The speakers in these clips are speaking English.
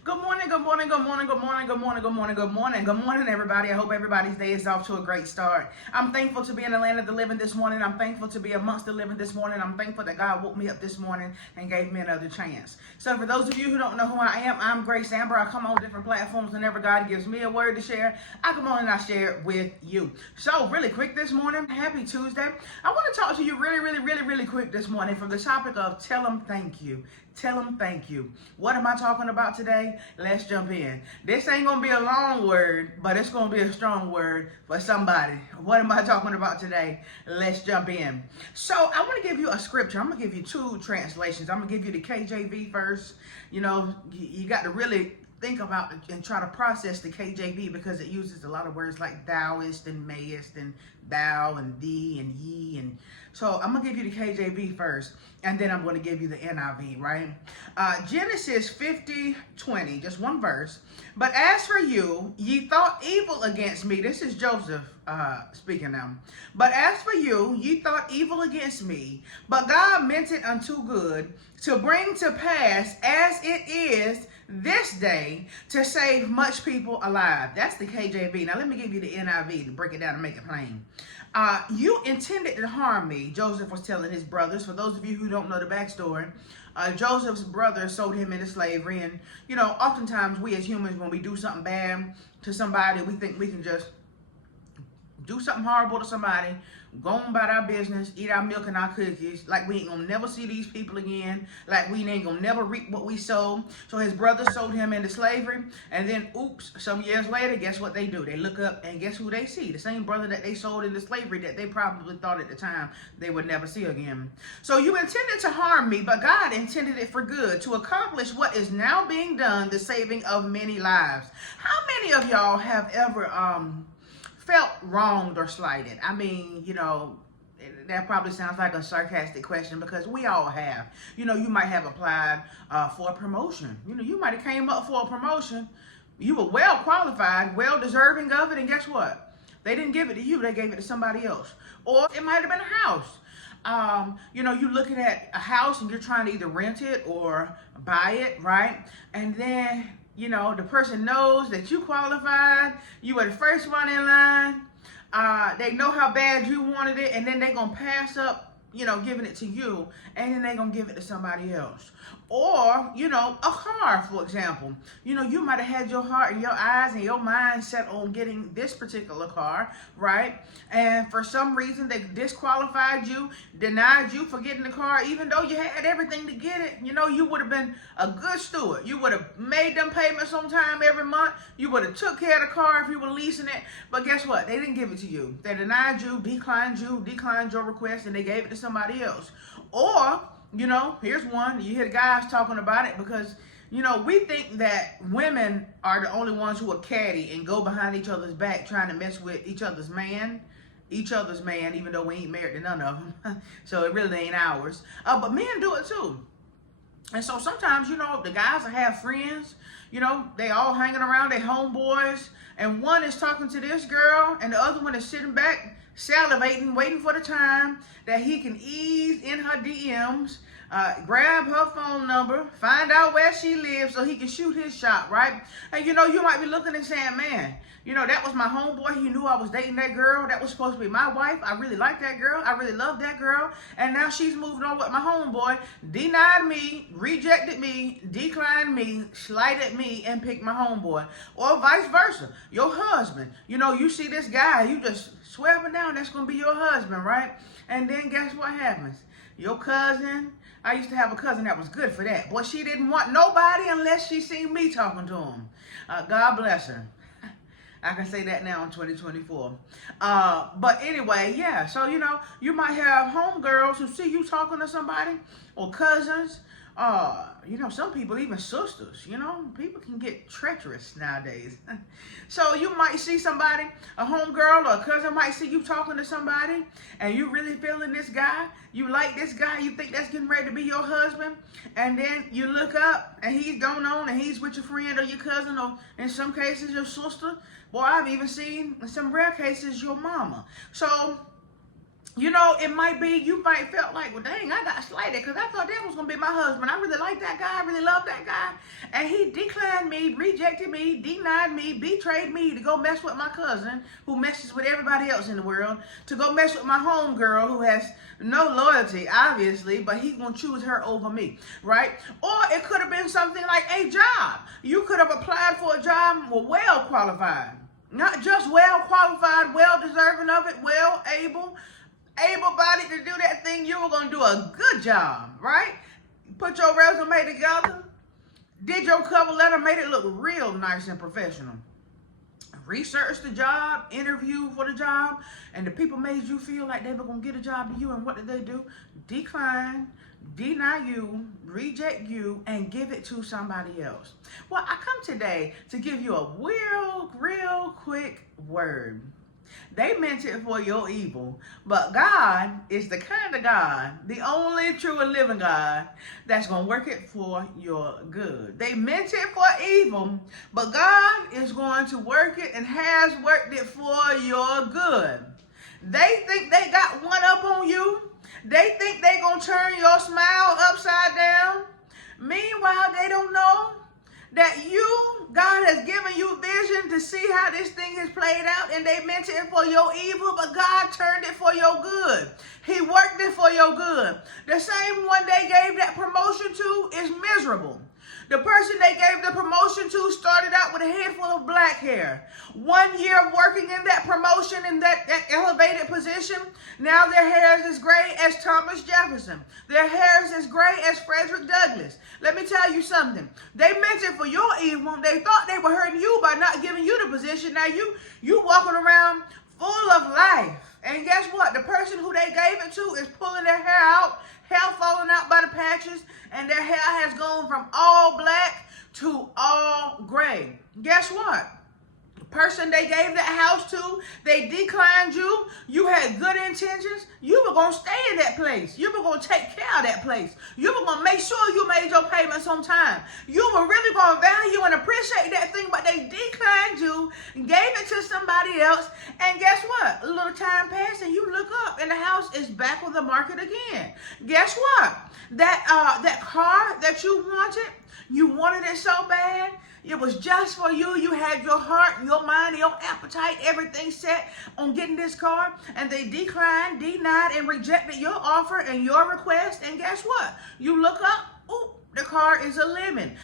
Good morning, good morning, good morning, good morning, good morning, good morning, good morning, good morning, everybody. I hope everybody's day is off to a great start. I'm thankful to be in the land of the living this morning. I'm thankful to be amongst the living this morning. I'm thankful that God woke me up this morning and gave me another chance. So for those of you who don't know who I am, I'm Grace Amber. I come on different platforms whenever God gives me a word to share. I come on and I share it with you. So really quick this morning, happy Tuesday. I want to talk to you really quick this morning from the topic of tell them thank you. Tell them thank you. What am I talking about today? Let's jump in. This ain't going to be a long word, but it's going to be a strong word for somebody. What am I talking about today? Let's jump in. So I want to give you a scripture. I'm going to give you two translations. I'm going to give you the KJV first. You know, you got to really think about and try to process the KJV because it uses a lot of words like thouest and mayest and thou and thee and ye. And so I'm going to give you the KJV first, and then I'm going to give you the NIV, right? Genesis 50:20, just one verse. But as for you, ye thought evil against me. This is Joseph speaking now. But as for you, ye thought evil against me, but God meant it unto good, to bring to pass as it is this day, to save much people alive. That's the KJV. Now let me give you the NIV to break it down and make it plain. You intended to harm me, Joseph was telling his brothers. For those of you who don't know the backstory, Joseph's brothers sold him into slavery. And, you know, oftentimes we as humans, when we do something bad to somebody, we think we can just do something horrible to somebody, go on about our business, eat our milk and our cookies, like we ain't gonna never see these people again, like we ain't gonna never reap what we sow. So his brothers sold him into slavery, and then oops, some years later, guess what they do? They look up and guess who they see? The same brother that they sold into slavery that they probably thought at the time they would never see again. So you intended to harm me, but God intended it for good, to accomplish what is now being done, the saving of many lives. How many of y'all have ever felt wronged or slighted? I mean, you know, that probably sounds like a sarcastic question because we all have. You know, you might have applied for a promotion. You know, you might have came up for a promotion. You were well qualified, well deserving of it, and guess what? They didn't give it to you. They gave it to somebody else. Or it might have been a house. You know, you're looking at a house and you're trying to either rent it or buy it, right? And then you know, the person knows that you qualified, you were the first one in line, they know how bad you wanted it, and then they're going to pass up, you know, giving it to you, and then they're going to give it to somebody else. Or, you know, a car, for example. You know, you might have had your heart and your eyes and your mind set on getting this particular car, right? And for some reason, they disqualified you, denied you for getting the car, even though you had everything to get it. You know, you would have been a good steward. You would have made them payments on time every month. You would have took care of the car if you were leasing it. But guess what? They didn't give it to you. They denied you, declined your request, and they gave it to somebody else. Or, you know, here's one. You hear the guys talking about it because, you know, we think that women are the only ones who are catty and go behind each other's back trying to mess with each other's man, even though we ain't married to none of them. So it really ain't ours. But men do it too. And so sometimes, you know, the guys will have friends, you know, they all hanging around, they homeboys, and one is talking to this girl and the other one is sitting back salivating, waiting for the time that he can ease in her DMs, grab her phone number, find out where she lives so he can shoot his shot, right? And you know, you might be looking and saying, man, you know, that was my homeboy. He knew I was dating that girl. That was supposed to be my wife. I really like that girl. I really love that girl. And now she's moved on with my homeboy, denied me, rejected me, declined me, slighted me, and picked my homeboy. Or vice versa. Your husband. You know, you see this guy, you just swear up and down that's going to be your husband, right? And then guess what happens? Your cousin, I used to have a cousin that was good for that. Boy, she didn't want nobody unless she seen me talking to him. God bless her. I can say that now in 2024. But anyway, yeah. So, you know, you might have homegirls who see you talking to somebody or cousins. You know, some people, even sisters, you know, people can get treacherous nowadays. So you might see somebody, a homegirl or a cousin might see you talking to somebody and you really feeling this guy. You like this guy. You think that's getting ready to be your husband. And then you look up and he's going on and he's with your friend or your cousin or in some cases your sister. Boy, I've even seen in some rare cases your mama. So You know, it might be, you might felt like, well, dang, I got slighted because I thought that was going to be my husband. I really like that guy. I really love that guy. And he declined me, rejected me, denied me, betrayed me to go mess with my cousin who messes with everybody else in the world, to go mess with my homegirl who has no loyalty, obviously, but he's going to choose her over me, right? Or it could have been something like a job. You could have applied for a job, were well qualified. Not just well qualified, well deserving of it, well able-bodied to do that thing. You were going to do a good job, right? Put your resume together, did your cover letter, made it look real nice and professional. Researched the job, interviewed for the job, and the people made you feel like they were going to get a job to you, and what did they do? Decline, deny you, reject you, and give it to somebody else. Well, I come today to give you a real quick word. They meant it for your evil, but God is the kind of God, the only true and living God, that's going to work it for your good. They meant it for evil, but God is going to work it and has worked it for your good. They think they got one up on you. They think they going to turn your smile upside down. Meanwhile, they don't know that God has given you vision to see how this thing is played out, and they meant it for your evil, but God turned it for your good. He worked it for your good. The same one they gave that promotion to is miserable. The person they gave the promotion to started out with a head full of black hair. 1 year of working in that promotion, in that elevated position, now their hair is as gray as Thomas Jefferson. Their hair is as gray as Frederick Douglass. Let me tell you something. They meant it for your evil. They thought they were hurting you by not giving you the position. Now you walking around full of life. And guess what? The person who they gave it to is pulling their hair out, hair falling out by the patches, and their hair has gone from all black to all gray. Guess what? The person they gave that house to, they declined you. You had good intentions. You were going to stay in that place. You were going to take care of that place. You were going to make sure you made your payments on time. You were really going to value and appreciate that thing, but they declined you, gave it to somebody else, and guess what? A little time passed and you look up and the house is back on the market again. Guess what? That car that you wanted it so bad. It was just for you. You had your heart, your mind, your appetite, everything set on getting this car. And they declined, denied, and rejected your offer and your request. And guess what? You look up, ooh, the car is a lemon.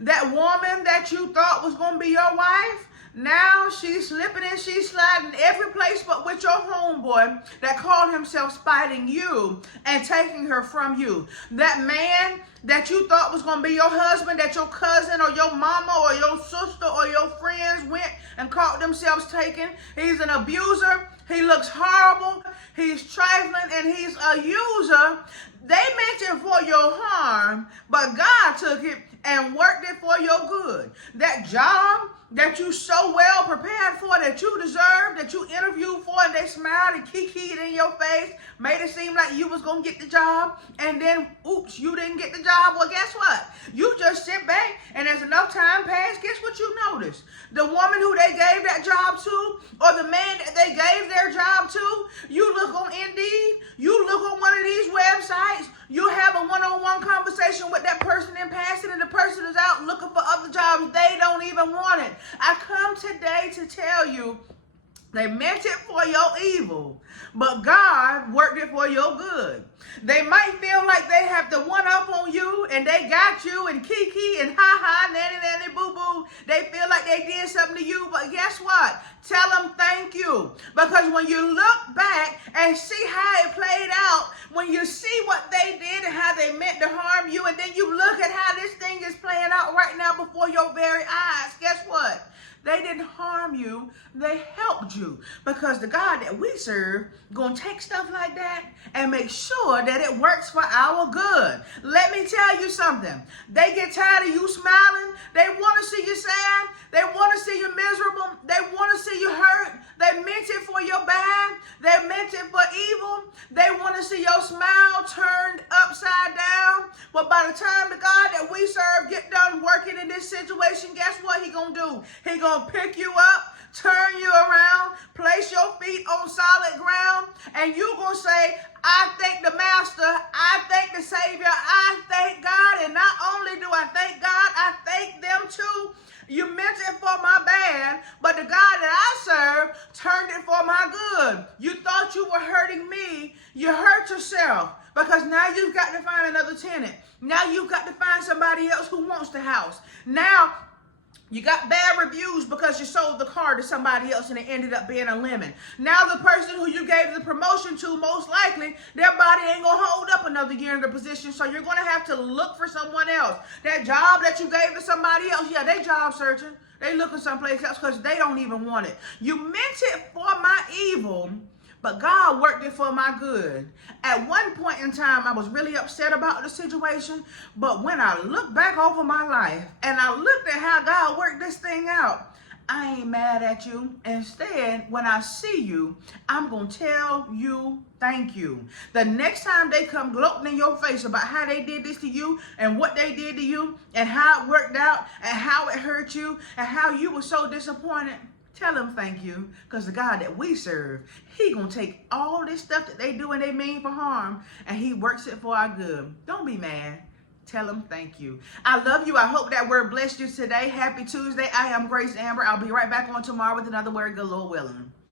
That woman that you thought was going to be your wife, now she's slipping and she's sliding every place but with your homeboy that called himself spiting you and taking her from you. That man that you thought was going to be your husband, that your cousin or your mama or your sister or your friends went and caught themselves taking. He's an abuser. He looks horrible. He's trifling and he's a user. They meant it for your harm, but God took it and worked it for your good. That job that you so well prepared for, that you deserved, that you interviewed for, and they smiled and kikied in your face, made it seem like you was going to get the job, and then, oops, you didn't get the job. Well, guess what? You just sit back, and as enough time passed, guess what you noticed? The woman who they gave that job to, or the man that they gave their job to, you look on Indeed, you look on one of these websites, you have a one-on-one conversation with that person in passing, and the person is out looking for other jobs. They don't even want it. I come today to tell you, they meant it for your evil, but God worked it for your good. They might feel like they have the one up on you and they got you and kiki and ha-ha, nanny, boo-boo. They feel like they did something to you, but guess what? Tell them thank you. Because when you look back and see how it played out, when you see what they did and how they meant to harm you, and then you look at how this thing is playing out right now before your very eyes, guess what? They didn't harm you, they helped you. Because the God that we serve gonna take stuff like that and make sure that it works for our good. Let me tell you something. They get tired of you smiling. They want to see you sad. They want to see you miserable. They want to see you hurt. They meant it for your bad. They meant it for evil. They want to see your smile turned upside down. But by the time the God that we serve get done working in this situation, guess what he gonna do? He gonna pick you up, turn you around, place your feet on solid ground, and you're going to say, I thank the Master, I thank the Savior, I thank God. And not only do I thank God, I thank them too. You meant it for my bad, but the God that I serve turned it for my good. You thought you were hurting me. You hurt yourself, because now you've got to find another tenant. Now you've got to find somebody else who wants the house. Now you got bad reviews because you sold the car to somebody else and it ended up being a lemon. Now the person who you gave the promotion to, most likely, their body ain't going to hold up another year in the position, so you're going to have to look for someone else. That job that you gave to somebody else, yeah, they job searching. They looking someplace else because they don't even want it. You meant it for my evil, but God worked it for my good. At one point in time, I was really upset about the situation, but when I look back over my life and I looked at how God worked this thing out, I ain't mad at you. Instead, when I see you, I'm going to tell you thank you. The next time they come gloating in your face about how they did this to you and what they did to you and how it worked out and how it hurt you and how you were so disappointed, tell them thank you, because the God that we serve, he going to take all this stuff that they do and they mean for harm, and he works it for our good. Don't be mad. Tell them thank you. I love you. I hope that word blessed you today. Happy Tuesday. I am Grace Amber. I'll be right back on tomorrow with another word, good Lord willing.